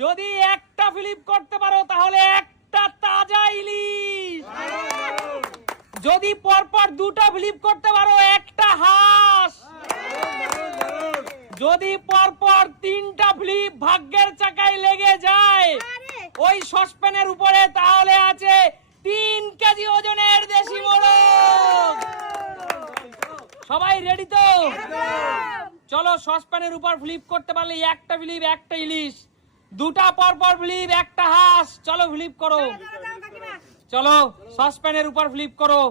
যদি একটা ফ্লিপ করতে পারো তাহলে একটা তাজা ইলিশ, যদি পরপর দুটো ফ্লিপ করতে পারো একটা হাঁস, যদি পরপর তিনটা ফ্লিপ ভাগ্যের চাকায় লেগে যায় ওই সসপ্যানের উপরে তাহলে আছে 3 কেজি ওজনের দেশি মোরগ। সবাই রেডি তো? চলো সসপ্যানের উপর ফ্লিপ করতে পারলে একটা ফ্লিপ একটা ইলিশ, দুটা পরপর ফ্লিপ একটা হাঁস। চলো ফ্লিপ করো, চলো সসপ্যানের উপর ফ্লিপ করো।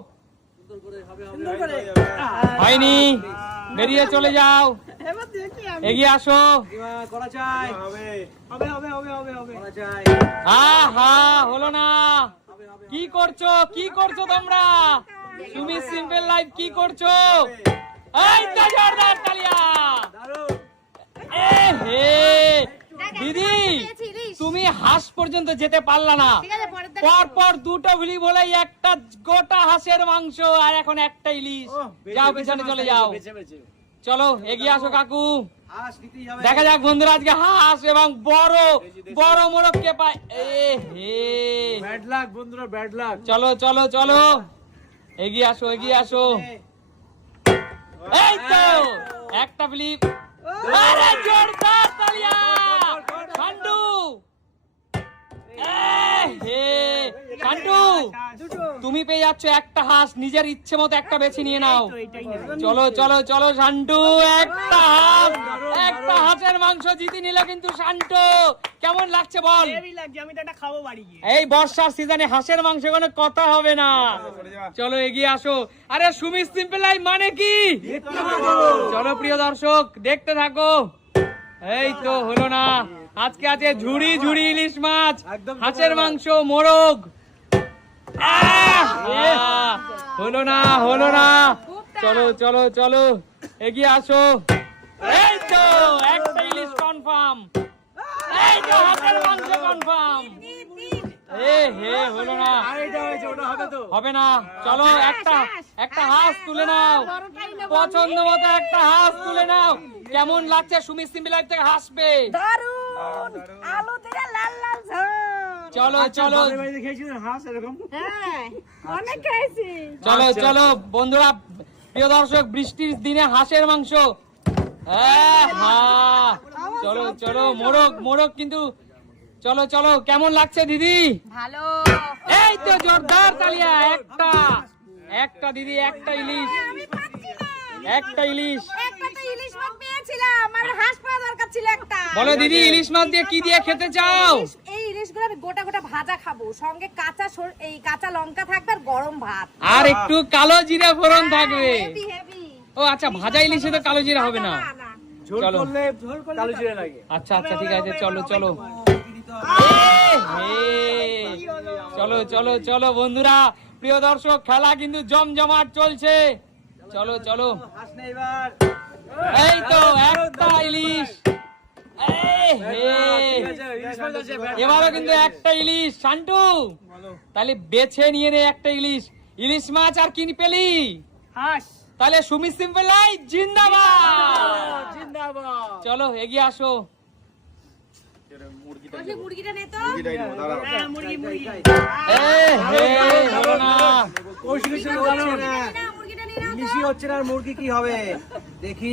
হয়নি, বেরিয়ে চলে যাও, এগিয়ে আসো। হলো না। কি করছো কি করছো তোমরা? তুমি সিম্পল লাইফ কি করছো? এই তো জোরদার তালিয়া। দিদি তুমি হাঁস পর্যন্ত যেতে পারলা না, পরপর দুটো ফ্লিপ হলে একটা গোটা হাঁসের মাংস আর এখন একটা ইলিশ। যাও পেছনে চলে যাও, চলো এগিয়ে আসো কাকু। দেখা যাক বন্ধুরা আজকে হাঁস এবং বড় বড় মোরগ কে পায়। ব্যাড লাক বন্ধুরা, ব্যাড লাক। চলো চলো চলো এগিয়ে আসো এগিয়ে আসো। এই তো একটা ফ্লিপ। আরে জোরদার তালিয়া শান্টু। শান্টু তুমি পেয়ে যাচ্ছ একটা হাঁস, নিজের ইচ্ছে মতো একটা বেছে নিয়ে নাও। চলো চলো চলো শান্টু, একটা হাঁস একটা হাঁসের মাংস জিতে নিল কিন্তু শান্টু। কেমন লাগছে বল? এই বর্ষার সিজনে হাঁসের মাংস কোনো কথা হবে না। চলো এগিয়ে আসো। আরে সুমি সিম্পল লাইফ মানে কি? চলো প্রিয় দর্শক দেখতে থাকো। এই তো হলো না, আজকে আছে ঝুড়ি ঝুড়ি ইলিশ মাছ, হাঁসের মাংস, মোরগ। হলো না হলো না। চলো চলো চলো এগিয়ে আসো। এই তো একটা ইলিশ কনফার্ম, এই তো হাঁসের মাংস কনফার্ম। হলো না, হবে না। চলো একটা হাঁস তুলে নাও, পছন্দ মতো একটা হাঁস তুলে নাও। কেমন লাগছে সুমি সিম্পল লাইফ থেকে হাসবে? দারুন, আলু দিয়ে লাল লাল ঝোল। চলো চলো হ্যাঁ, অনেক খাইছি। চলো চলো বন্ধুরা, প্রিয় দর্শক বৃষ্টির দিনে হাঁসের মাংস। চলো চলো মোরগ মোরগ কিন্তু। চলো চলো কেমন লাগছে দিদি? ভালো। এই তো জোরদার তালিয়া। একটা দিদি একটা ইলিশ, একটা ইলিশ। একটা তো ইলিশ মাছ পেয়েছিলাম, আর হাঁস পাওয়া দরকার ছিল একটা। বলো দিদি ইলিশ মাছ দিয়ে কি দিয়ে খেতে চাও? এই ইলিশগুলো আমি গোটা গোটা ভাজা খাবো, সঙ্গে কাঁচা লঙ্কা থাকবে আর গরম ভাত, আর একটু কালো জিরা ফোড়ন থাকবে। Heavy heavy. ও আচ্ছা, ভাজা ইলিশে তো কালো জিরা হবে না। ঝোল করলে কালো জিরা লাগে। আচ্ছা আচ্ছা ঠিক আছে, চলো চলো। চলো চলো চলো বন্ধুরা, প্রিয় দর্শক খেলা কিন্তু জমজমাট চলছে। চলো চলো এই তো একটা ইলিশ। এবারও কিন্তু একটা ইলিশ। শান্টু তাহলে বেছে নিয়ে নে একটা ইলিশ। ইলিশ মাছ আর কি পেলি? হাঁস। তাহলে সুমি সিম্পল লাইফ জিন্দাবাদ জিন্দাবাদ। চলো এগিয়ে আসো। মুরগিটা নে তো। হ্যাঁ, মুরগি মুরগি। হলো না। ইলিশই হচ্ছে না, আর মুরগি কি হবে দেখি।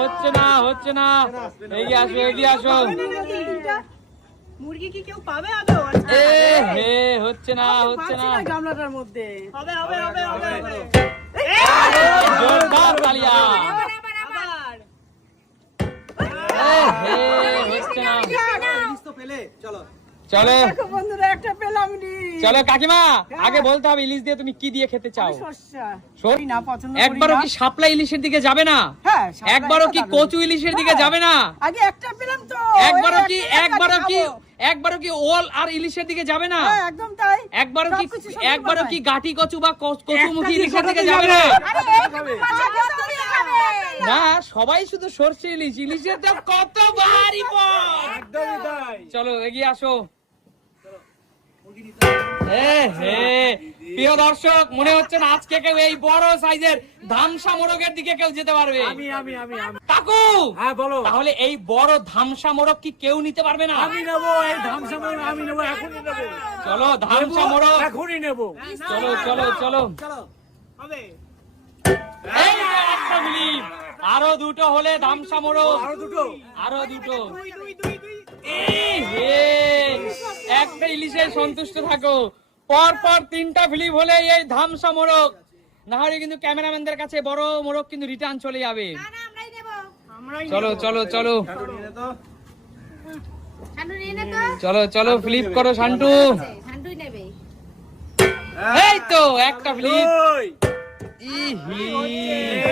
হচ্ছে না হচ্ছে না। এগিয়ে আসো এগিয়ে আসো। মুরগি কি কেউ পাবে আদৌ? হচ্ছে না হচ্ছে না। গামলাটার মধ্যে হবে হবে হবে হবে। জোরদার তালিয়া। হচ্ছে না। ইলিশ তো পেলে, চলো চলো দেখো বন্ধুরা, একটা পেলাম নি। চলো কাকিমা, আগে বলতে হবে ইলিশ দিয়ে তুমি কি দিয়ে খেতে চাও? শস্যা শোন, না পছন্দ করি একবারও না। কি শাপলা ইলিশের দিকে যাবে না? হ্যাঁ, শাপলা একবারও কি ইলিশটা কচু ইলিশের দিকে হ্যাঁ, যাবে না? আগে একটা পেলাম তো। একবারও কি ওল আর ইলিশের দিকে যাবে না? হ্যাঁ, একদম তাই। একবারও কি গাটি কচু বা কচুমুখী ইলিশের দিকে যাবে না? আরে এইটুকু মাছ দিয়ে তুমি খাবে। না, সবাই শুধু সরষে ইলিশ, ইলিশের তো কত ভারী পদ। একদমই তাই। চলো এগিয়ে আসো। প্রিয় দর্শক, মনে হচ্ছে না আজকে কেউ এই বড় সাইজের ধামসা মোরগের দিকে কেউ যেতে পারবে। আমি কাকু হ্যাঁ বলো। তাহলে এই বড় ধামসা মোরগ কি কেউ নিতে পারবে না? আমি নেবো এই ধামসা মোরগ, আমি নেবো, এখনই নেবো। চলো ধামসা মোরগ, এখনই নেবো। চলো চলো চলো। এই যে একটা মিলিপ, আরো দুটো হলে ধামসা মোরগ, আরো দুটো। আরো দুটো। এই হে, একটা ইলিশে সন্তুষ্ট থাকো, পর পর 3টা ফিলিপ হলে এই ধামসা মোরগ, না হলে কিন্তু ক্যামেরাম্যানদের কাছে বড় মোরগ কিন্তু রিটার্ন চলে যাবে। না না আমরাই নেবো। চলো চলো চলো শান্টু নিয়ে নে তো। চলো চলো ফ্লিপ করো শান্টু। শান্টুই নেবে। এই তো একটা ফ্লিপ। ওই। ইহি,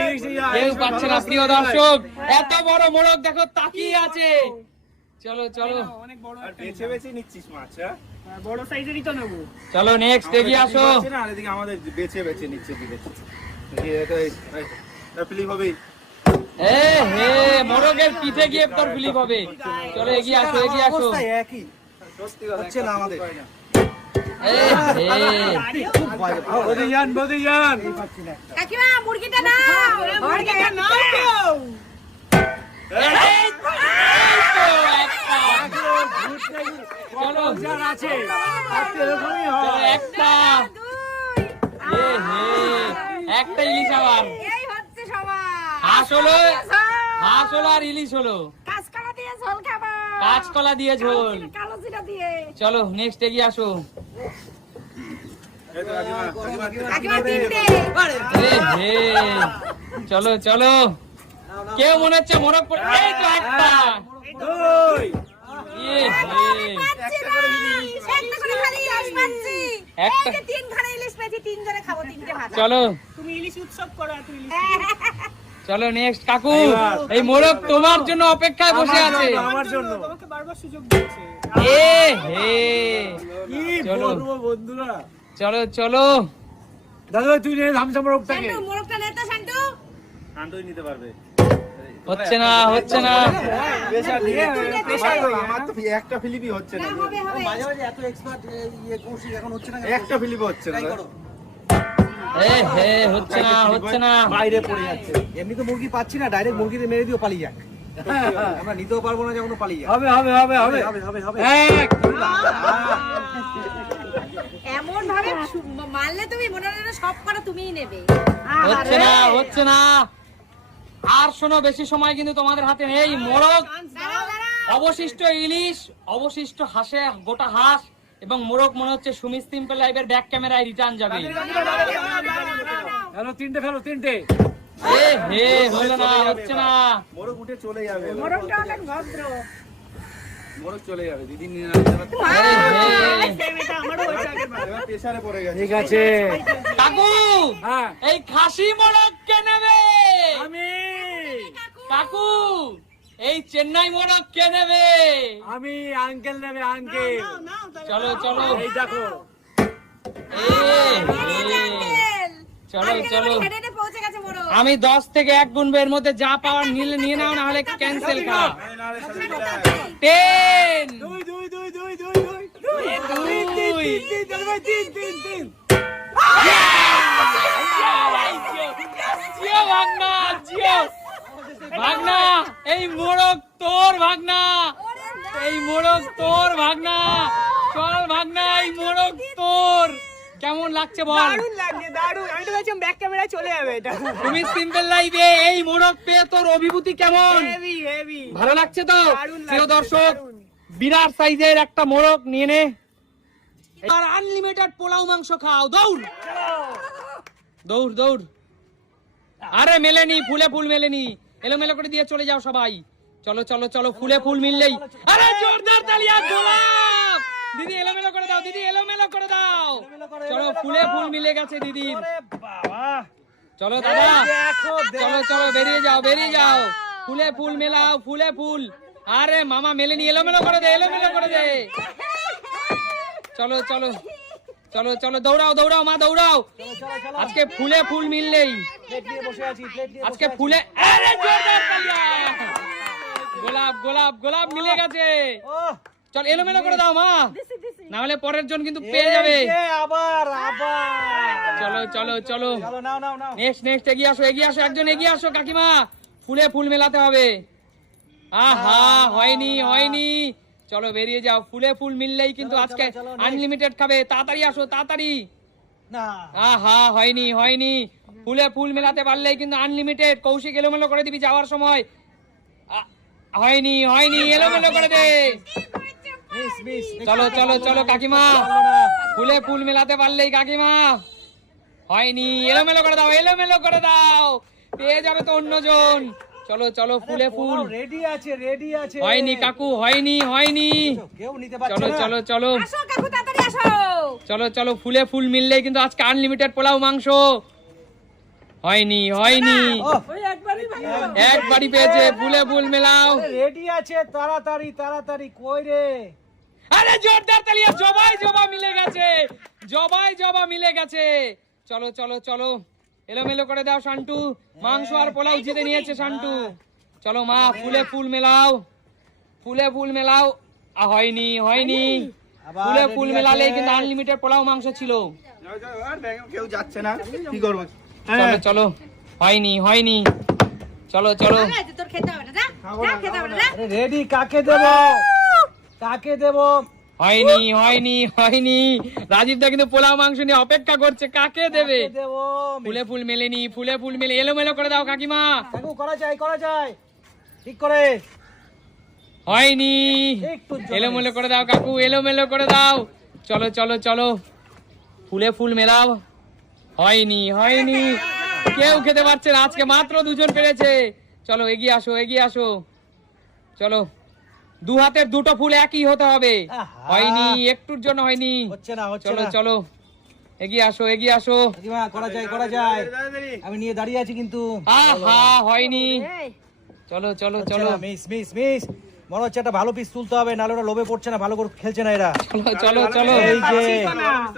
এই যে কেউ পাচ্ছে না প্রিয় দর্শক, এত বড় মোরগ দেখো তাকিয়ে আছে। চলো চলো আর বেছে বেছে নিচ্ছিস মাছ, হ্যাঁ? বড় সাইজেরই তো নেবো। চলো নেক্সট এগিয়ে আসো। হচ্ছে না, আর এদিকে আমাদের বেছে বেছে নিচ্ছে দিকে। ফিলিপ হবেই। এ হে, মোরগের পিঠে গিয়ে তোর ফ্লিপ হবে। চলো এগিয়ে আসো এগিয়ে আসো। অবস্থায় একই। সত্যি কথা হচ্ছে না আমাদের। এ হে, খুব ভয় পাই। বদিয়ান বদিয়ান। কাকিমা মুরগিটা নাও। মুরগিটা নাও তো। এই তো একটা। চলো যার আছে আজকে এরকমই চলো হয়। একটা। দুই। এ হে, একটা ইলিশ আবার। এই হচ্ছে সবার। হাঁস হলো, হাঁস হলো আর ইলিশ হলো। কাঁচকলা দিয়ে ঝোল খাবো। কাঁচকলা দিয়ে ঝোল। কালো জিরা দিয়ে। চলো নেক্সট এগিয়ে আসো। এই তো কাকিমা, কাকিমা 3টে। এ হে, চলো চলো। কেউ মনে হচ্ছে মোরগ পড়ে, এই তো একটা। দুই। এ হে, পাচ্ছি না। একটা করে খালি ইলিশ পাচ্ছি। একটা। এই যে 3খানা ইলিশ পেয়েছি, 3 জনে খাবো 3টে ভাত। চলো তুমি ইলিশ উৎসব করো, এত ইলিশ। চলো নেক্সট কাকু, এই মোরগ তোমার জন্য অপেক্ষায় বসে আছে। আমার জন্য। তোমাকে বারবার সুযোগ দিচ্ছে। এ হে, কি চলো। বলবো বন্ধুরা। চলো চলো। দাদু ভাই তুই নে ধামসা মোরগটাকে। শান্টু মোরগটা নে তো শান্টু। শান্তই নিতে পারবে। হচ্ছে না হচ্ছে না। প্রেসার দিয়ে আমার তো একটা ফিলিপই হচ্ছে না। না হবে হবে। মাঝে মাঝে এত এক্সপার্ট কৌশিক এখন হচ্ছে না, একটা ফিলিপও হচ্ছে না। এ হে, হচ্ছে না হচ্ছে না। বাইরে পড়ে যাচ্ছে। এমনি তো মুরগি পাচ্ছি না, ডাইরেক্ট মুরগিতে মেরে দিও পালিয়ে যাক। আমরা নিতেও পারবো না যখন পালিয়ে যাক। হবে হবে হবে হবে। হবে হবে হবে। এক। এমন ভাবে মারলে তুমি মনে হয় যেন সব করা তুমিই নেবে। হচ্ছে না হচ্ছে না। আর শোনো, বেশি সময় কিন্তু তোমাদের হাতে নেই। মোরগ, দাঁড়াও দাঁড়াও। অবশিষ্ট ইলিশ, অবশিষ্ট হাঁসে, গোটা হাঁস এবং মোরগ মনে হচ্ছে সুমি সিম্পল লাইভের ব্যাক ক্যামেরায় রিটার্ন যাবে। ফেলো তিনটে, ফেলো তিনটে। এ হে, হলো না, হচ্ছে না। মোরগ উঠে চলে যাবে। মোরগটা অনেক ভদ্র। মোরগ চলে যাবে, দিদি নিয়ে আসতে পারবে। এ হে, সেম এটা আমারও হয়েছে আগের বার। এবার প্রেসারে পড়ে গেছে। ঠিক আছে। কাকু, হ্যাঁ এই খাসি মোরগ কে নেবে? আমি কাকু, এই চেন্নাই মোরগ কে নেবে? আমি আঙ্কেল নেবে আঙ্কেল। নাও তাহলে। চলো চলো। এই দেখো এ হে, চলো চলো। হেডে পৌঁছে গেছে মোরগ। আমি 10 থেকে 1 গুনবো, এর মধ্যে যা পাওয়ার নিলে নিয়ে নাও, না হলে ক্যান্সেল খা। 10 দুই দুই দুই দুই দুই দুই দুই দুই। তিন দাদু ভাই তিন তিন তিন। জিও ভাগনা, জিও ভাগনা, এই মোরগ তোর ভাগনা, এই মোরগ তোর ভাগনা। চল ভাগনা, এই মোরগ তোর। কেমন লাগছে বল? দারুণ লাগছে, দারুণ। আমি তো ভাবছিলাম ব্যাক ক্যামেরায় চলে যাবে এটা। তুমি সিম্পল লাইভে এই মোরগ পেয়ে তোর অভিভূতি কেমন? Heavy heavy. ভালো লাগছে তো? দারুণ প্রিয় লাগছে, দর্শক, দারুণ। বিরাট সাইজের একটা মোরগ নিয়ে নে আর আনলিমিটেড পোলাও মাংস খাও। দৌড় দৌড় দৌড়। আরে মেলেনি, ফুলে ফুল মেলেনি, এলোমেলো করে দিয়ে চলে যাও সবাই। চলো চলো চলো, ফুলে ফুল মিললেই। আরে জোরদার তালিয়া, গোলাপ দিদি এলোমেলো করে দাও, দিদি এলোমেলো করে দাও। চলো, ফুলে ফুল মিলে গেছে দিদির। চলো দাদা, চলো চলো, বেরিয়ে যাও বেরিয়ে যাও। ফুলে ফুল মেলাও, ফুলে ফুল। আরে মামা মেলেনি, এলোমেলো করে দে, এলোমেলো করে দে। চলো চলো চলো চলো, দৌড়াও দৌড়াও মা, দৌড়াও। আজকে ফুলে ফুল মিললেই, আজকে ফুলে। আরে জোরদার তালিয়া। গোলাপ গোলাপ গোলাপ মিলে গেছে। চল এলোমেলো করে দাও মা, না হলে পরের জন কিন্তু পেয়ে যাবে। আবার আবার চলো চলো চলো, চলো নাও নাও নাও। নেক্সট নেক্সট, এগিয়ে আসো এগিয়ে আসো, একজন এগিয়ে আসো কাকিমা। ফুলে ফুল মেলাতে হবে। আহা, হয়নি হয়নি, চলো বেরিয়ে যাও। ফুলে ফুল মিললেই কিন্তু চলো, আজকে চলো, চলো, আনলিমিটেড খাবে। তাড়াতাড়ি আসো, তাড়াতাড়ি। না আহা, হয়নি হয়নি, ফুলে ফুল মেলাতে পারলেই কিন্তু আনলিমিটেড। কৌশিক এলোমেলো করে দিবি যাওয়ার সময়। হয়নি হয়নি, এলোমেলো করে দে। মিস মিস চলো চলো চলো কাকিমা, ফুলে ফুল মেলাতে পারলেই কাকিমা। হয়নি, এলোমেলো করে দাও, এলোমেলো করে দাও, পেয়ে যাবে তো অন্যজন। চলো চলো, ফুলে ফুল। রেডি আছে, রেডি আছে। হয়নি কাকু, হয়নি হয়নি। কেউ নিতে পারছে চলো না। চলো চলো আসো কাকু, তাড়াতাড়ি আসো। চলো চলো, ফুলে ফুল মিললেই কিন্তু আজকে আনলিমিটেড পোলাও মাংস। হয়নি হয়নি, ওহ, একবারই পেয়েছে। ফুলে ফুল মেলাও। রেডি আছে, তাড়াতাড়ি তাড়াতাড়ি। কই রে? আরে জোরদার তালিয়া, জবাই জবা মিলে গেছে, জবাই জবা মিলে গেছে। চলো চলো চলো, এলোমেলো করে দাও শান্টু। মাংস আর পোলাও জিতে নিয়েছে শান্টু। চলো মা, ফুলে ফুল মেলাও, ফুলে ফুল মেলাও। হয়নি হয়নি, আবার ফুলে ready ফুল আছে। মেলালেই কিন্তু আনলিমিটেড পোলাও মাংস ছিল। কেউ যাচ্ছে না, কি করবো? চলো চলো, হয়নি হয়নি, চলো চলো। আরে, তোর খেতে হবে না, যা, যা, খেতে হবে না, যা। আরে রেডি, কাকে দেব? কাকে দেব? হয়নি হয়নি হয়নি, রাজীব দা কিন্তু পোলাও মাংস নিয়ে অপেক্ষা করছে, কাকে দেবে। কাকে দেব? ফুলে ফুল মেলেনি, ফুলে ফুল মেলে, এলোমেলো করে দাও কাকিমা। কাকু, করা যায়, করা যায়। ঠিক করে। হয়নি, একটু জোরে। এলোমেলো করে দাও কাকু, এলোমেলো করে দাও। চলো চলো চলো, ফুলে ফুল মেলাও। হয়নি হয়নি, কেউ খেতে পারছে না, আজকে মাত্র দুজন পেরেছে। চলো এগিয়ে আসো, এগিয়ে আসো। চলো, দু হাতের দুটো ফুল একই হতে হবে। আহা। হয়নি, একটুর জন্য হয়নি। হচ্ছে না, হচ্ছে চলো না। চলো, এগিয়ে আসো, এগিয়ে আসো। কাকিমা, করা যায়, করা যায়। আমি নিয়ে দাঁড়িয়ে আছি কিন্তু। আহা, হয়নি। এই, চলো চলো হচ্ছে চলো না, মিস মিস মিস। মনে হচ্ছে একটা ভালো পিস তুলতে হবে, নাহলে ওরা লোভে পড়ছে না, ভালো করে খেলছে না এরা। চলো চলো চলো। এই যে,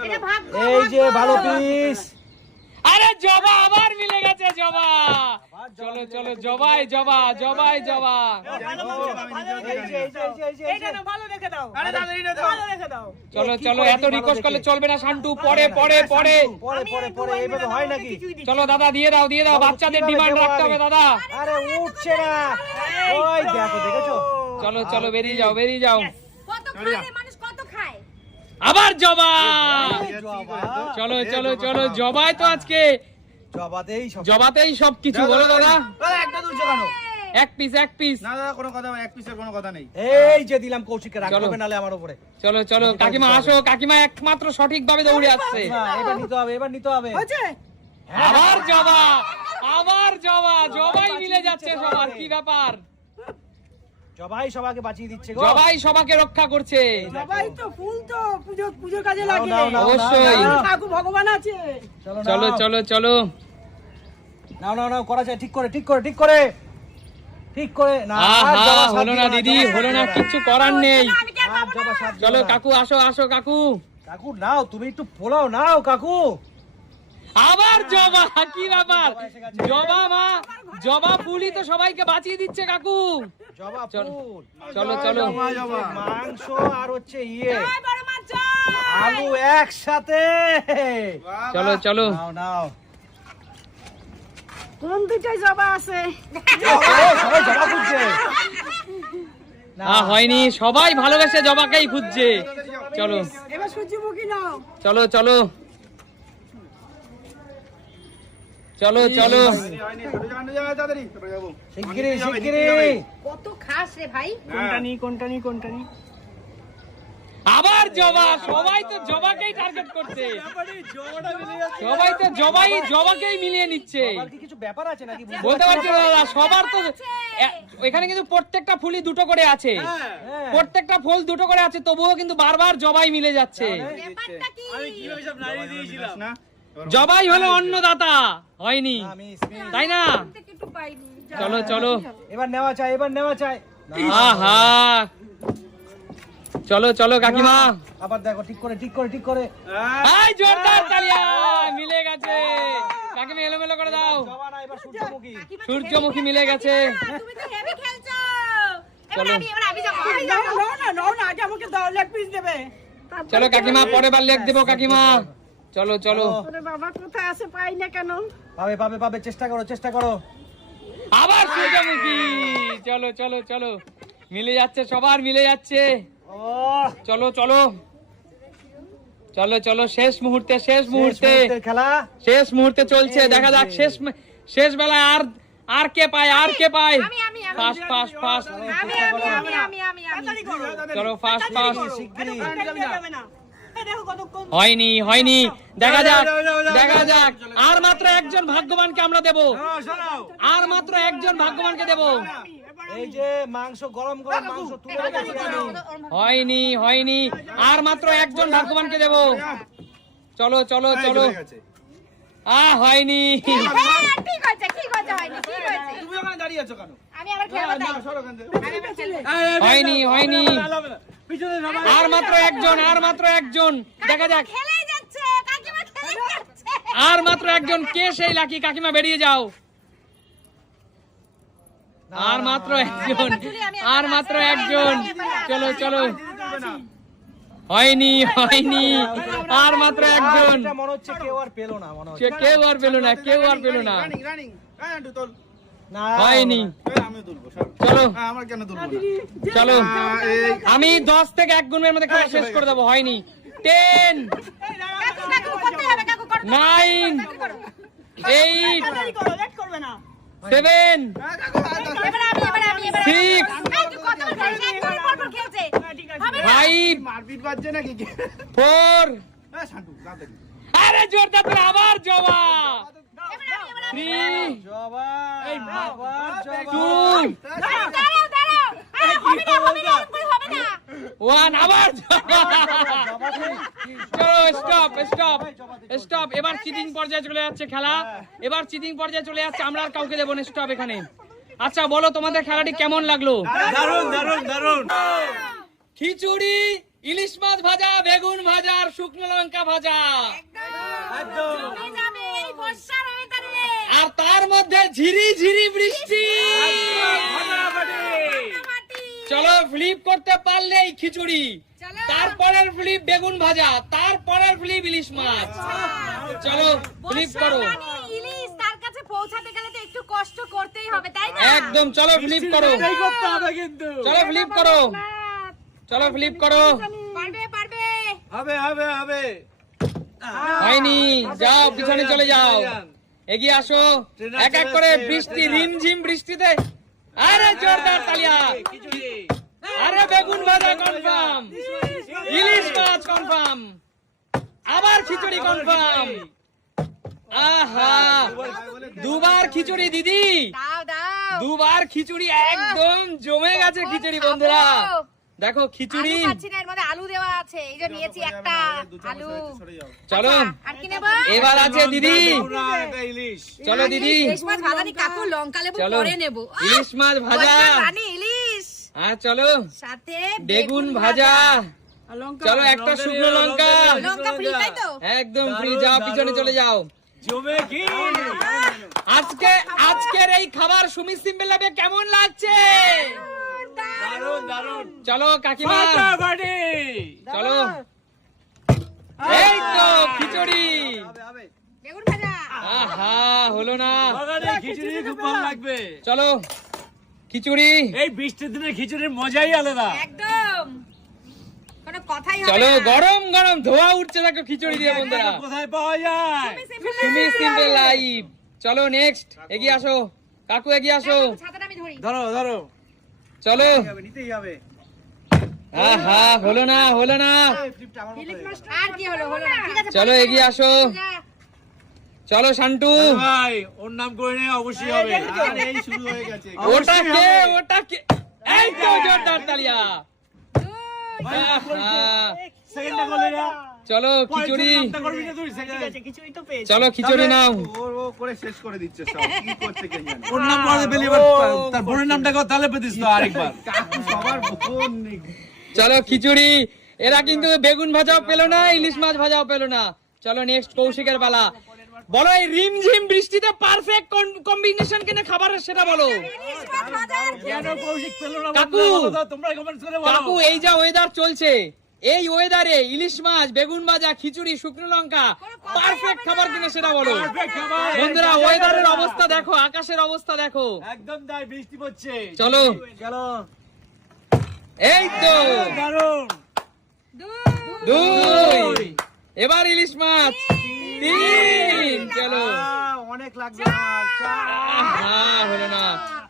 এটা ভাগ্য, এই যে ভাগ্য। ভালো পিস। আরে জবা আবার মিলে গেছে, জবা। চলো চলো, জবাই জবা, জবাই জবা। এই যে, এই যে, এই যে, এই যে, এই এইটা যে। না, ভালো রেখে দাও। ভালো রেখে দাও। চলো কি চলো, করে এত দিই রিকোয়েস্ট ভালো করলে দেখে? চলবে না শান্টু, পরে পরে পরে। পরে পরে পরে, এইভাবে হয় নাকি? চলো দাদা, দিয়ে দাও দিয়ে দাও, বাবু, বাচ্চাদের কিভাবে ডিমান্ড দেবো রাখতে হবে আমি? দাদা। আরে উঠছে না। ওই দেখো, দেখেছো? চলো চলো, বেরিয়ে যাও, বেরিয়ে যাও। কত খায় রে মানুষ, কত খায়? আবার জবা। জবা। চলো চলো চলো, জবাই তো আজকে, জবাতেই সব। জবাতেই সব কিছু। বলো দাদা, একটা তুলছো কেন? এক পিস এক পিস। না দাদা, কোনো কথা, এক পিসের কোনো কথা নেই। এই যে দিলাম কৌশিককে, রাগ চলো। করবে নালে আমার উপরে। চলো চলো কাকিমা, আসো কাকিমা, একমাত্র সঠিক ভাবে দৌড়ে আসছে। কাকিমা, এবার নিতে হবে, এবার নিতে হবে। হচ্ছে? আবার জবা, আবার জবা, জবাই মিলে যাচ্ছে সবার, কি ব্যাপার। জবাই সবাইকে বাঁচিয়ে দিচ্ছে গো। জবাই সবাকে রক্ষা করছে। সবাই তো ফুল তো পুজোর কাজে নাও, লাগে। নাও, নাও, অবশ্যই। নাও, নাও। কাকু ভগবান আছে। চলো নাও। চলো চলো। নাও নাও নাও, করা যায়, ঠিক করে, ঠিক করে, ঠিক করে, ঠিক করে। না, আর আহা, জবা সাথ হলো না দিও দিদি, জবা হলো সাথ না, দিও কিচ্ছু করার নেই। আমি কি আর আর পাবো জবা না? সাথ দিও চলো না। কাকু, আসো আসো কাকু। কাকু নাও, তুমি একটু পোলাও নাও কাকু। আবার জবা, কি ব্যাপার। জবা মা, জবা ফুলই তো সবাইকে বাঁচিয়ে দিচ্ছে কাকু। জবা চলো, ফুল। চলো চলো। মাংস আর হচ্ছে ইয়ে জয় বড় মা, জয়। আলু একসাথে। চলো চলো। নাও নাও। কোন দুটাই জবা আছে? ও, সবাই জবা খুঁজছে। না, হয়নি, সবাই ভালোবেসে জবাকেই খুঁজছে। চলো এবার সূর্যমুখী নাও। চলো চলো চলো চলো। শিগগিরই, শিগগিরই। কত খাস রে ভাই? কোনটা নি? আবার জবা, সবাই তো জবাকেই টার্গেট করছে, সবাই তো জবাকেই মিলিয়ে নিচ্ছে। আবার কি কিছু ব্যাপার আছে নাকি? বুঝতে বলতে পারছি পারছি না। না দাদা, সবার তো এখানে কিন্তু প্রত্যেকটা ফুলই দুটো করে আছে, হ্যাঁ। প্রত্যেকটা ফুল দুটো করে আছে, তবুও কিন্তু বারবার জবাই মিলে যাচ্ছে। ব্যাপারটা কি? জবাই হলো অন্নদাতা, হয়নি, না, মিস, মিস। তাই না? থেকে একটু পাইনি। চলো চলো। এবার নেওয়া চাই, এবার নেওয়া চাই। আহা, চলো চলো কাকিমা। আবার দেখো, ঠিক করে, ঠিক করে, ঠিক করে। এই জোরদার তালিয়া, মিলে গেছে। কাকিমা এলোমেলো করে দাও। জবা না, এবার সূর্যমুখী। কাকিমা, সূর্যমুখী মিলে গেছে। তুমি তো হেভি খেলছো। চলো। এবার আমি যাবো। নাও না, আগে আমাকে দাও, লেগ পিস দেবে। চলো কাকিমা, পরের বার লেখ দেবো কাকিমা। চলো চলো। ওরে বাবা, কোথায় আছে পাই না কেন? পাবে, পাবে, পাবে, চেষ্টা করো, চেষ্টা করো। আবার সূর্যমুখী। চলো চলো চলো, মিলে যাচ্ছে, সবার মিলে যাচ্ছে। চলো চলো চলো চলো, শেষ মুহূর্তে, শেষ মুহূর্তে, খেলা শেষ মুহূর্তে চলছে। দেখা যাক শেষ বেলায় আর কে পায়, আর কে পায়। ফাস্ট ফাস্ট ফাস্ট, চলো ফাস্ট ফাস্ট। হয়নি হয়নি, দেখা যাক দেখা যাক। আর মাত্র একজন ভাগ্যবানকে আমরা দেব, আর মাত্র একজন ভাগ্যবানকে দেব। এই যে মাংস গরম গরম মাংস তুলে রেখেছি আমি। হয়নি হয়নি, আর মাত্র একজন ভাগ্যবানকে দেব। চলো চলো চলো, হয়নি। ঠিক আছে, ঠিক আছে, হয়নি, ঠিক আছে। তুমি ওখানে দাঁড়িয়ে আছো কেন? আমি আবার খেলবো তাই। সরো ওখান থেকে। আমি আবার খেলবো। হয়নি হয়নি, আর মাত্র একজন, আর মাত্র একজন। দেখা যাক, খেলেই যাচ্ছে, কাকিমা খেলেই যাচ্ছে। আর মাত্র একজন। কে সেই লাকি? কাকিমা বেরিয়ে যাও। আর মাত্র একজন, আর মাত্র একজন। চলো চলো, হয়নি হয়নি, আর মাত্র একজন। এটা মনে হচ্ছে কেউ আর পেলো না, মনে হচ্ছে কেউ আর পেলো না, কেউ আর পেলো না। রানিং রানিং, হ্যাঁ আন্টু তোল। না হয়নি। আমি তুলবো, সরো। চলো আমার কেন তুলবো না? চলো, এই আমি 10 থেকে 1 গুণের মধ্যে খেলা শেষ করে দেবো। হয়নি। 10, কাকু, কাকু, করতে হবে, কাকু, করতে হবে। 9, 8, 7, এবার আমি। 6, এই তুই কতবার খেলছিস? একবার পর পর খেলছে। হবে না। 5, মারপিট বাজছে নাকি? 4, হ্যাঁ শান্টু তাড়াতাড়ি। আরে জোরদার করে আবার জবাব। এবার আমি। 3, জবাব আবার জবাব 2, দাঁড়াও, দাঁড়াও। আরে হবে না, হবে না, হবে না। 1, আবার জবাব। চলো স্টপ স্টপ স্টপ। এবার চিটিং পর্যায়ে চলে যাচ্ছে খেলা, এবার চিটিং পর্যায়ে চলে যাচ্ছে। আমরা আর কাউকে দেবো না, স্টপ এখানে। আচ্ছা বলো, তোমাদের খেলাটি কেমন লাগলো? দারুণ দারুণ দারুণ। খিচুড়ি, ইলিশ মাছ ভাজা, বেগুন ভাজা আর শুকনো লঙ্কা ভাজা, একদম জমে যাবে এই বর্ষার ওয়েদারে। আর তার মধ্যে ঝিরি ঝিরি বৃষ্টি। চলো ফ্লিপ করতে পারলেই খিচুড়ি, চলো। তারপরের ফ্লিপ বেগুন ভাজা, তারপরের ফ্লিপ ইলিশ মাছ। চলো ফ্লিপ করো। বর্ষার রানী ইলিশ, তার কাছে পৌঁছাতে গেলে তো একটু কষ্ট করতেই হবে, তাই না? একদম, চলো ফ্লিপ করো, করতে হবে কিন্তু। চলো ফ্লিপ করো, চলো ফ্লিপ করো। পারবে, পারবে। হবে হবে হবে। হয়নি, যাও পিছনে চলে যাও, এগিয়ে আসো। এক এক করে বৃষ্টি, রিমঝিম বৃষ্টিতে। আরে জোরদার তালিয়া। আরে বেগুন ভাজা কনফার্ম, ইলিশ মাছ কনফার্ম, আবার খিচুড়ি কনফার্ম। আহা, দুবার খিচুড়ি দিদি, দাও, দাও। দুবার খিচুড়ি, একদম জমে গেছে খিচুড়ি। বন্ধুরা দেখো খিচুড়ি। আলু পাচ্ছি না, এর মধ্যে আলু দেওয়া আছে, এই যে নিয়েছি একটা আলু। চলো আর কি নেব? এবার আছে দিদি, ইলিশ। চলো দিদি, ইলিশ মাছ ভাজা নি কাকু, লঙ্কা লেবু চলো পরে নেব। ইলিশ মাছ ভাজা। বর্ষার রানী ইলিশ, হ্যাঁ চলো সাথে বেগুন ভাজা। চলো একটা শুকনো লঙ্কা, লঙ্কা ফ্রি, তাই তো? একদম ফ্রি। যাও পিছনে চলে যাও। জমে কি? আজকের এই খাবার সুমি সিম্পল লাভে কেমন লাগছে? দারুণ দারুণ। চলো কাকিমা, ফাটাফাটি। চলো। এই তো খিচুড়ি। বেগুন ভাজা। আহা, হলো না। বাগানে খিচুড়ি খুব ভালো লাগবে। চলো খিচুড়ি। এই বৃষ্টির দিনে খিচুড়ির মজাই আলাদা। একদম কোনো কথাই হবে চলো না। গরম গরম ধোয়া উঠছে দেখো খিচুড়ি দিয়ে। বন্ধুরা কোথায় পাওয়া যায়? Sumi simple live. চলো নেক্সট, এগিয়ে আসো কাকু, এগিয়ে আসো। ছাতাটা আমি ধরি। ধরো ধরো। চলো। নিতেই হবে। আহা, হলো না হলো না। ফ্লিপটা আমার মতো। আর কি হলো, হলো না, ঠিক আছে। চলো এগিয়ে আসো। চলো শান্টু। ভাই ওর নাম করে নে, অবশ্যই হবে। আর এই শুরু হয়ে গেছে। ওটা কে, ওটা কে? এই তো জোরদার তালিয়া। আহা, সেকেন্ডটা করলে না। চলো খিচুড়ি, নামটা করবি না তুই সেকেন্ড। চলো খিচুড়ি নাও। ও করে শেষ করে দিচ্ছে সব। কি করছে কে জানে। ওর নাম করে পেলি, এবার তার বোনের নামটা কর, তাহলে পেতিস তো আরেকবার। কাকু সবার বোন নেই। চলো খিচুড়ি। এরা কিন্তু বেগুন ভাজাও পেলো না, ইলিশ মাছ ভাজাও পেলো না। চলো নেক্সট কৌশিকের পালা। বলো এই রিমঝিম বৃষ্টিতে পারফেক্ট কম্বিনেশন কিনা খাবারের, সেটা বলো। ইলিশ মাছ ভাজা আর কেন কৌশিক পেলো না? কাকু, তোমরা কমেন্টস করে বলো। কাকু এই যা ওয়েদার চলছে, এই ওয়েদারে ইলিশ মাছ, বেগুন ভাজা, খিচুড়ি, শুকনো লঙ্কা পারফেক্ট খাবার কিনা সেটা বলো বন্ধুরা। ওয়েদারের অবস্থা দেখো, আকাশের অবস্থা দেখো, একদম তাই, বৃষ্টি পড়ছে। চলো চলো, এই তো দারুণ। দুই, এবার ইলিশ মাছ, তিন, চলো। অনেক লাগবে আমার, চার। হলো না,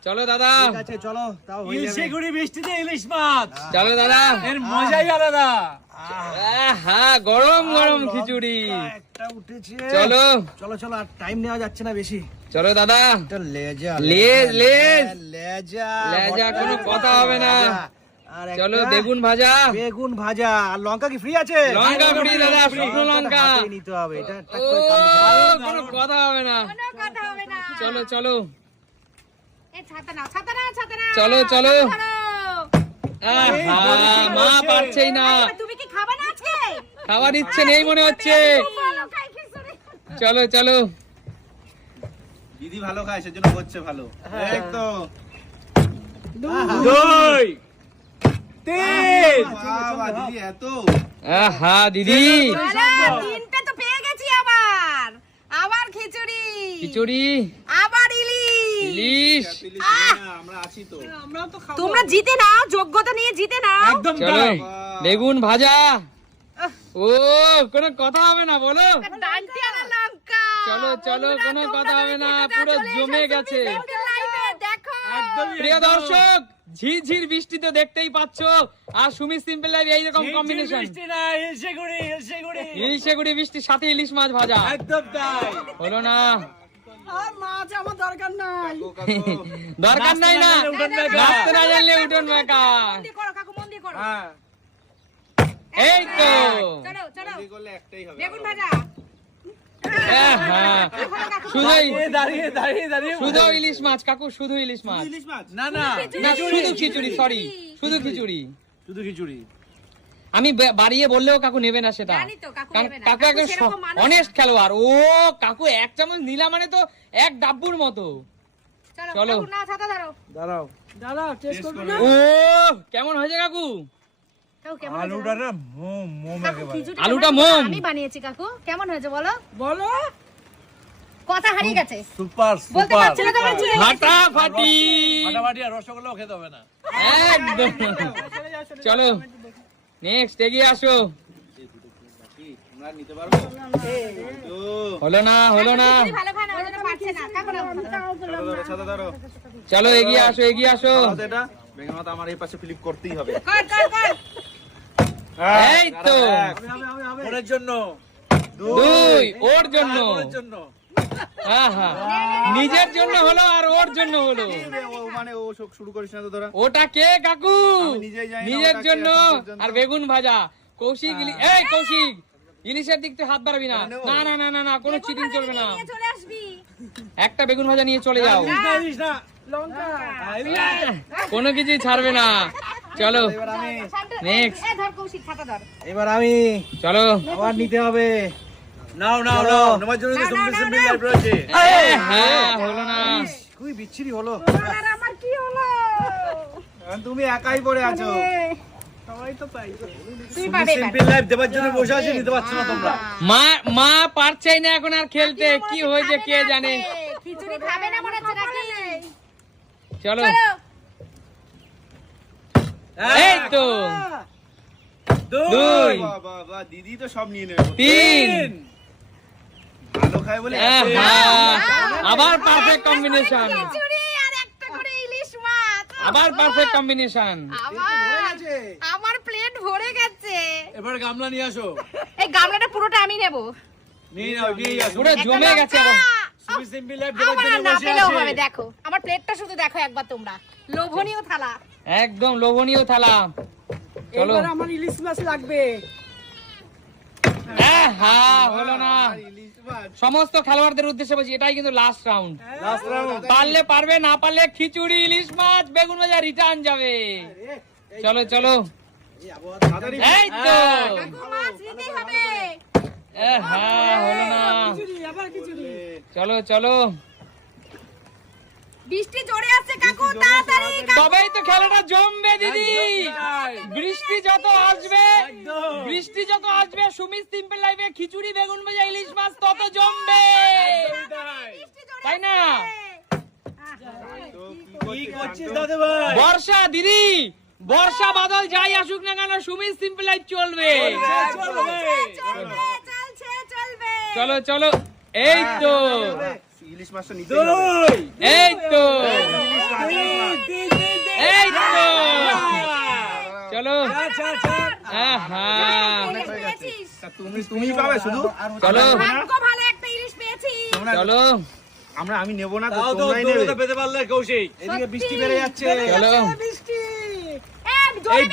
চলো দাদা, ঠিক আছে, চলো, তাও হয়ে যাবে। বৃষ্টিতে ইলিশ মাছ, চলো দাদা, এর মজাই আলাদা। গরম গরম খিচুড়ি, একটা উঠেছে। চলো চলো চলো, আর টাইম নেওয়া যাচ্ছে না বেশি। চলো দাদা, এটা লেজা, লেজ, লেজ। লেজা, লেজা, বড় কোনো কথা লেজা। হবে না। আর চলো একটা বেগুন ভাজা, বেগুন ভাজা। আর লঙ্কা কি ফ্রি আছে? লঙ্কা free দাদা, শুকনো লঙ্কা। হাতেই নিতে হবে, এটা টাক ও করে খাবে। কোনো কথা হবে না। কোনো কথা হবে না। চলো চলো, এই ছাতা নাও, ছাতা নাও, ছাতা নাও। চলো, চলো। ধরো। মা পারছেই না, তুমি কি খাবে না আজকে? খাবার ইচ্ছে নেই মনে হচ্ছে। বলো, খাই খিচুড়ি। চলো চলো, দিদি ভালো খায় সেজন্য হচ্ছে ভালো। এই তো দুই, তিন। বাবা দিদি এত দিদি আরে, তিনটে তো পেয়ে গেছি আবার। আবার খিচুড়ি। খিচুড়ি, আবার ইলিশ। ইলিশ, ইলিশ না, আমরা আছি তো। আমরাও তো খাবো। তোমরা জিতে নাও, যোগ্যতা নিয়ে জিতে নাও। একদম চলো তাই। বেগুন ভাজা। ও কোনো কথা হবে না বলো। ডান্টি আর লঙ্কা। চলো, চলো, বন্ধুরা, কোনো তোমরা কথা হবে না, দেখতে পুরো চলে এসো জমে গেছে। সুমিত লাইভে, দেখো। প্রিয় দর্শক, ঝিরঝির বৃষ্টি তো দেখতেই পাচ্ছো, আর সুমিত সিম্পল লাইভ এইরকম কম্বিনেশন, বৃষ্টি না, ইলশেগুড়ি, ইলশেগুড়ি। ইলিশেগুড়ি বৃষ্টির সাথে ইলিশ মাছ ভাজা। একদম তাই। হলো না, আর মাছ আমার দরকার নাই। দরকার নাই না, উঠোন বেঁকা। নাচতে না জানলে উঠোন বেকা। মন দিয়ে করো, কাকু, মন দিয়ে করো। হ্যাঁ। এই তো চলো, চলো। এই করলে একটাই হবে। বেগুন ভাজা। শুধুই দাঁড়িয়ে দাঁড়িয়ে দাঁড়িয়ে শুধু ইলিশ মাছ কাকু, শুধু ইলিশ মাছ, ইলিশ মাছ না না, না শুধু খিচুড়ি, সরি শুধু খিচুড়ি। শুধু খিচুড়ি। আমি বাড়িয়ে বললেও কাকু নেবে না সেটা, জানি তো, কাকু কারণ নেবে না। কাকু কাকু একদম সেরকম মানুষ না। অনেস্ট খেলোয়াড়। ও কাকু এক চামচ নিলা মানে তো এক ডাব্বুর মতো। চলো, চলো। কাকু, নাও, ছাতা ধরো। দাঁড়াও। দাদা টেস্ট করবি না? ও কেমন হয়েছে কাকু? কাকু, কেমন হয়েছে? আলুটা না মোম মোম কাকু, একেবারে। খিচুড়ি আলুটা কেমন? মোম। আমি বানিয়েছি কাকু, কেমন হয়েছে বলো? বলো। কথা হারিয়ে গেছে, সুপার বলতে সুপার। পারছি না, তোমার চুলে গেছে। ফাটাফাটি, ফাটাফাটি, আর রসগোল্লাও খেতে হবে না। একদম। চলো নেক্সট, এগিয়ে আসো। আমরা নিতে পারবো তো। হলো না, হলো না, খিচুড়ি ভালো খায় না, ওই জন্য পারছে না। কাকু, নাও, ছাতা দাও। ছাতা ধরো, ছাতা ধরো। চলো এগিয়ে আসো, এগিয়ে আসো। দাও তো এটা। বেগুন মাথা আমার এই পাশে ফ্লিপ করতেই হবে। কর, কর, কর। এই তো ওর জন্য। দুই, ওর জন্য। ওর জন্য। আহা, নিজের জন্য হলো আর ওর জন্য হলো। ও মানে ও সব শুরু করিস না তো তোরা। ওটা কে কাকু? আমি নিজেই জানি না নিজের ওটা কে জন্য। এখন পর্যন্ত। আর বেগুন ভাজা কৌশিক, এই কৌশিক, ইলিশের দিক থেকে হাত বাড়াবি না। না না না না না, কোনো চিটিং চলবে না। নিয়ে চলে আসবি। একটা বেগুন ভাজা নিয়ে চলে যাও, জানিস না। লঙ্কা। কোনো কিছুই ছাড়বে না। চলো এবার আমি, Next. এই ধর কৌশিক, ছাতা ধর। এবার আমি চলো। আবার নিতে হবে। নাও নাও চলো। নাও। তোমার জন্য তো নাও, সুন্দর নাও, সুন্দর নাও। লাইভ রয়েছে। হ্যাঁ হলো না, খুবই বিচ্ছিরি হলো। আর আমার কি হলো? এখন তুমি একাই পড়ে আছো। সবাই তো পাই। তুই পাবে এবার। সিম্পল লাইভ দেবার জন্য বসে আছি, নিতে পারছো না তোমরা। মা মা পারছেই না এখন আর খেলতে, কি হয়েছে কে জানে। খিচুড়ি খাবে না মনে হচ্ছে নাকি? চলো, চলো। এই তো দুই, বাহ বাহ বাহ, দিদি তো সব নিয়ে নেবে। তিন, ভালো খায় বলে এত। আহা, আবার পারফেক্ট কম্বিনেশন, খিচুড়ি আর একটা করে ইলিশ মাছ। আবার পারফেক্ট কম্বিনেশন। আমার প্লেট ভরে গেছে। এবার গামলা নিয়ে আসো। এই গামলাটা পুরোটা আমি নেব। নিয়ে নাও, নিয়ে আসো। পুরো জমে গেছে আবার। সুমি সিম্পল লাইভ দেবার আমার জন্য না বসে পেলেও আছি। হবে, দেখো আমার প্লেটটা শুধু দেখো একবার তোমরা। লোভনীয় থালা। একদম লোভনীয় থালা। চলো, এবার আমার ইলিশ মাছ লাগবে। আহা, হলো না। আর ইলিশ মাছ। সমস্ত খেলোয়াড়দের উদ্দেশ্যে বলছি, এটাই কিন্তু লাস্ট রাউন্ড। Last round. পারলে পারবে, না পারলে খিচুড়ি, ইলিশ মাছ, বেগুন ভাজা রিটার্ন যাবে। চলো চলো, তাড়াতাড়ি। এই তো কাকু, মাছ নিতেই হবে। হ্যাঁ হলো না। খিচুড়ি, আবার খিচুড়ি। চলো চলো, বৃষ্টি জোরে আসছে কাকু, তাড়াতাড়ি কাকু। তবেই তো খেলাটা জমবে দিদি। বৃষ্টি বৃষ্টি যত আসবে সুমিত সিম্পল লাইফে খিচুড়ি বেগুন ভাজা ইলিশ মাছ তত জমবে, তাই না? কি করছিস দাদু ভাই? বর্ষা দিদি, বর্ষা বাদল যাই আসুক না কেন সুমিত সিম্পল লাইফ চলবে। চলো চলো, এই তো ইলিশ মাছটা নিতে হবে। এই তো এই তো চলো। আহা তা তুমি পাবে শুধু। চলো তোমরা- চলো আমি নেব না তো, তোমরাই নেবে। এদিকে বৃষ্টি বেড়ে যাচ্ছে। চলো, এই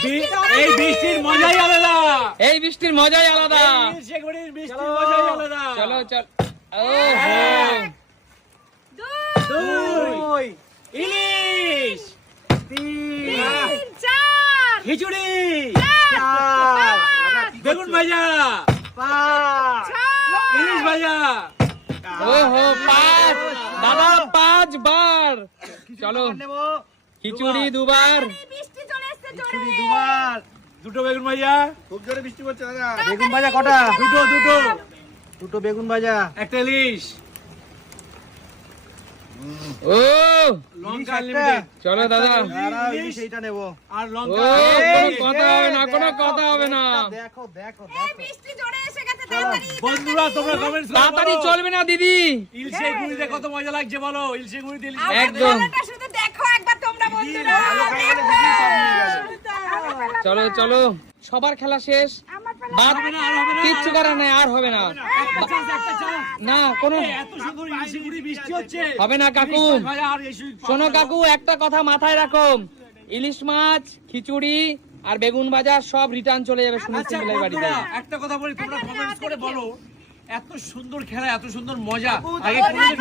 বৃষ্টির মজাই আলাদা। এই বৃষ্টির মজাই আলাদা। চলো চল, ওহো দুই, ইলিশ, খিচুড়ি, চার, বেগুন ভাজা, পাঁচ, ইলিশ ভাজা। ওহো, 5 দাদা 5 বার। চলো, নেব, খিচুড়ি 2 বার, খিচুড়ি দুবার, দুটো বেগুন ভাজা, খুব জোরে বৃষ্টি পড়ছে দাদা। বেগুন ভাজা কটা? দুটো দুটো বেগুন ভাজা, একটা ইলিশ, ও লঙ্কা ইলিশ লিমিটেড, একটা। চলো দাদা। দাঁড়াও, ইলিশ এইটা নেব। আর ও লঙ্কা। কোনো কথা হবে না, কোনো কথা হবে না। দেখো দেখো বন্ধুরা তোমরা কমেন্টস তাড়াতাড়ি চলবে না দিদি। ইলশে গুড়িতে কত মজা লাগছে বলো, ইলশে গুড়িতে ইলিশ। একদম। শুধু দেখো একবার তোমরা বন্ধুরা। চলো চলো, সবার খেলা শেষ, বাদ কিচ্ছু করার নাই, আর হবে না। একটা চান্স। না কোনো এত সুন্দর ইলশে গুড়ি বৃষ্টি হচ্ছে। হবে না কাকু। ইলিশ ভাজা আর এই শোনো কাকু, একটা কথা মাথায় রাখো, ইলিশ মাছ, খিচুড়ি আর বেগুন ভাজা সব রিটার্ন চলে যাবে সুমিত আচ্ছা সিম্পলের বাড়িতে। বন্ধুরা, একটা কথা বলি, তোমরা কমেন্টস করে বলো, এত সুন্দর খেলা, এত সুন্দর মজা আগে কোথায় কোনোদিন